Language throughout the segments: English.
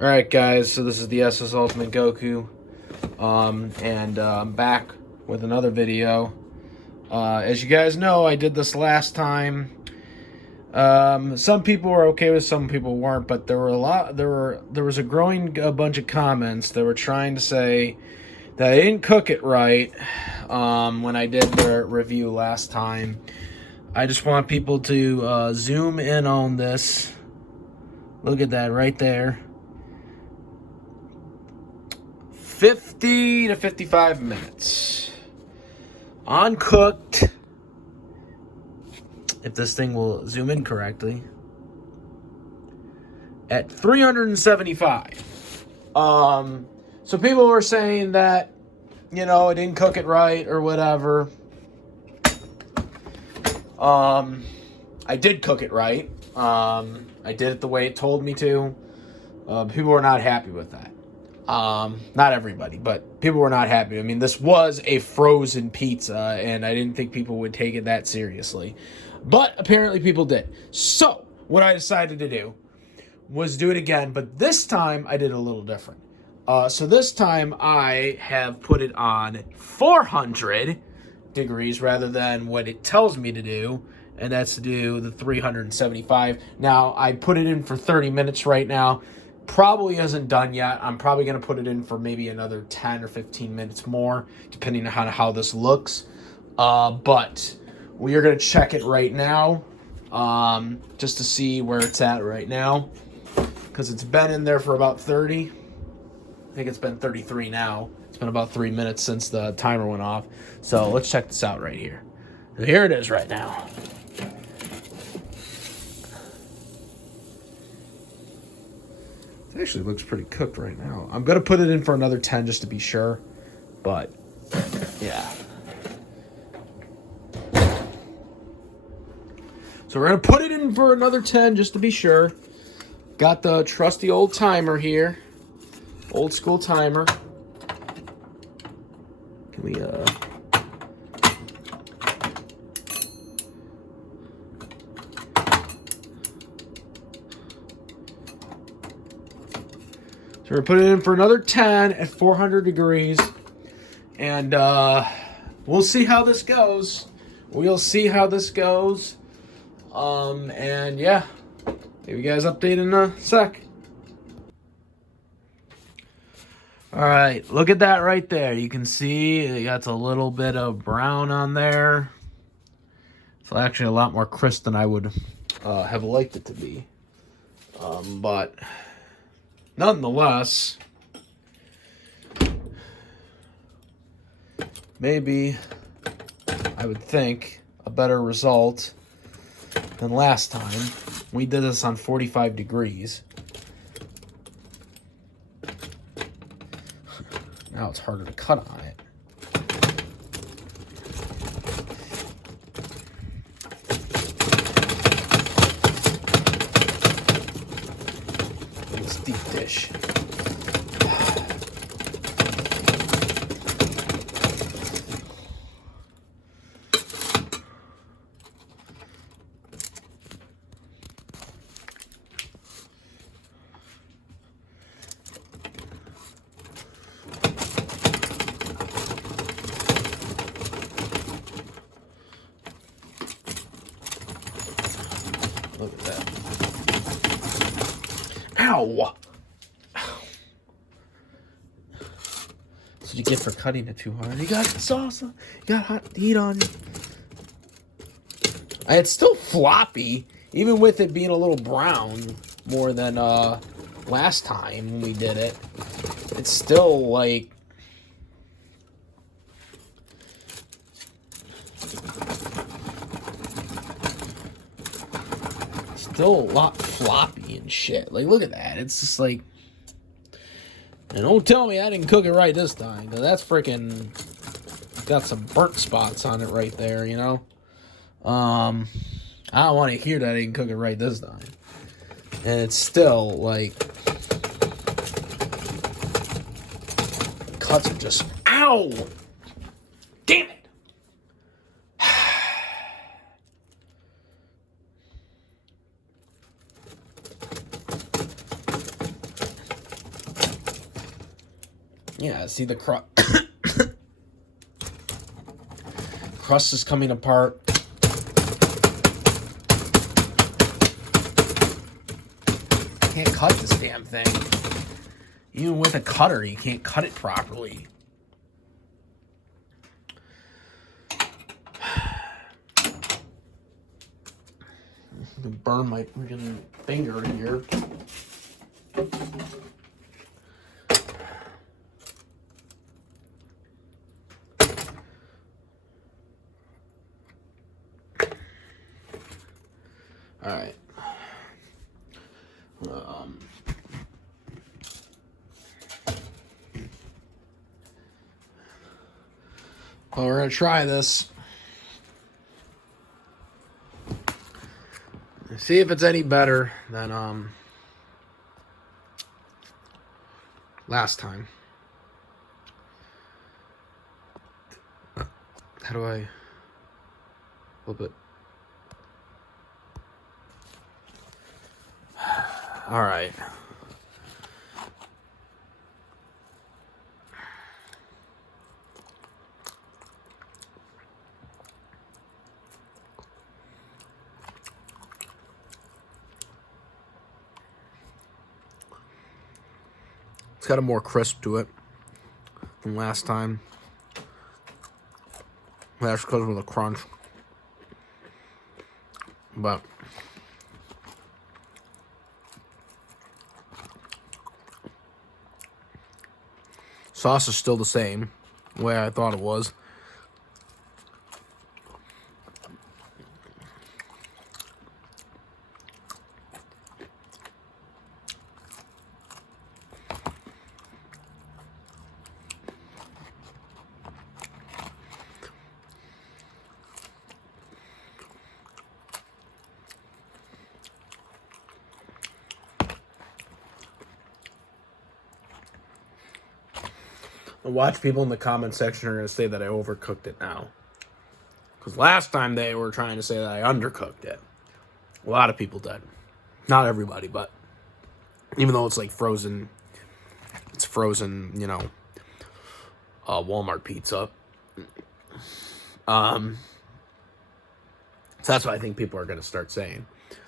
Alright guys, so this is the SS Ultimate Goku, and I'm back with another video. As you guys know, I did this last time. Some people were okay with, some people weren't, but there was a growing bunch of comments that were trying to say that I didn't cook it right when I did the review last time. I just want people to zoom in on this. Look at that right there. 50 to 55 minutes. Uncooked. If this thing will zoom in correctly. At 375. So people were saying that, you know, I didn't cook it right or whatever. I did cook it right. I did it the way it told me to. People were not happy with that. Not everybody, but people were not happy. I mean, this was a frozen pizza, and I didn't think people would take it that seriously. But apparently people did. So, what I decided to do was do it again, but this time I did a little different. So this time I have put it on 400 degrees rather than what it tells me to do, and that's to do the 375. Now, I put it in for 30 minutes right now. Probably isn't done yet. I'm probably going to put it in for maybe another 10 or 15 minutes more, depending on how this looks. But we are going to check it right now, just to see where it's at right now, because it's been in there for about 30. I think it's been 33 now. It's been about 3 minutes since the timer went off. So let's check this out right here. Here it is right now. It actually looks pretty cooked right now. I'm going to put it in for another 10 just to be sure. But, yeah. So we're going to put it in for another 10 just to be sure. Got the trusty old timer here. Old school timer. Can we, So we're putting it in for another 10 at 400 degrees. And we'll see how this goes. We'll see how this goes. And yeah, give you guys an update in a sec. Alright, look at that right there. You can see it got a little bit of brown on there. It's actually a lot more crisp than I would have liked it to be. But nonetheless, maybe, I would think, a better result than last time. We did this on 45 degrees. Now it's harder to cut on it. It's deep dish. Look at that. Ow! That's what you get for cutting it too hard. You got sauce. You got hot heat on you. It's still floppy, even with it being a little brown more than last time when we did it. It's still like still a lot floppy and shit. Like, look at that. It's just like, and don't tell me I didn't cook it right this time, because that's freaking got some burnt spots on it right there, you know? I don't want to hear that I didn't cook it right this time. And it's still, like, cuts are just, ow! Damn it! Yeah, see the crust is coming apart. I can't cut this damn thing. Even with a cutter, you can't cut it properly. I can burn my freaking finger here. All right. Well, we're gonna try this. See if it's any better than last time. How do I flip it? All right. It's got a more crisp to it from last time. That's because of the crunch. But sauce is still the same, the way I thought it was. Watch people in the comment section are going to say that I overcooked it now. Because last time they were trying to say that I undercooked it. A lot of people did. Not everybody, but even though it's like frozen, it's frozen, you know, Walmart pizza. So that's what I think people are going to start saying,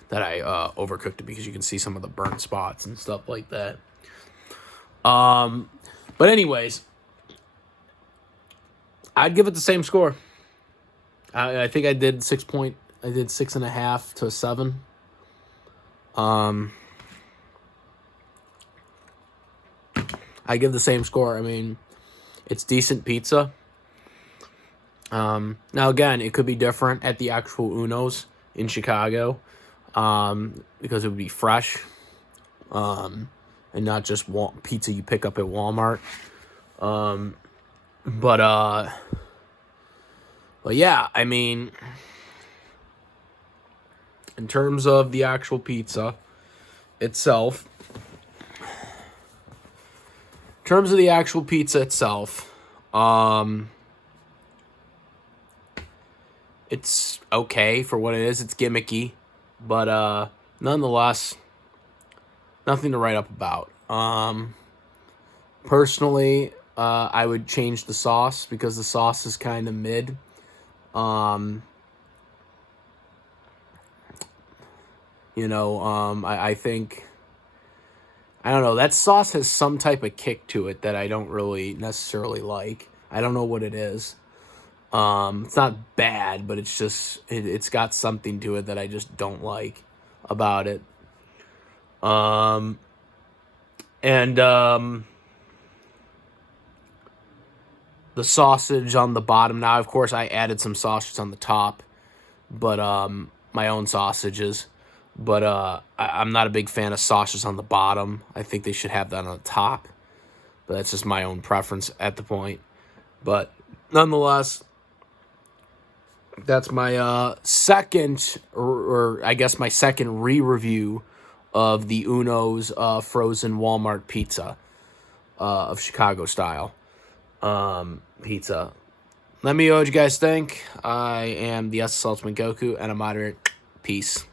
that I overcooked it, because you can see some of the burnt spots and stuff like that. But anyways, I'd give it the same score. I think I did 6.5 to 7. I give the same score. I mean, it's decent pizza. Now again, it could be different at the actual Uno's in Chicago, because it would be fresh, and not just pizza you pick up at Walmart. But yeah, I mean, in terms of the actual pizza itself, it's okay for what it is. It's gimmicky, but nonetheless, nothing to write up about. Personally, I would change the sauce, because the sauce is kind of mid. I think, I don't know, that sauce has some type of kick to it that I don't really necessarily like. I don't know what it is. It's not bad, but it's just, it's got something to it that I just don't like about it. The sausage on the bottom. Now, of course, I added some sausage on the top, but my own sausages. But I'm not a big fan of sausages on the bottom. I think they should have that on the top. But that's just my own preference at the point. But nonetheless, that's my second, or I guess my second re-review of the Uno's frozen Walmart pizza of Chicago style pizza. Let me know what you guys think. I am the S Ultimate Goku, and I'm out here. Peace.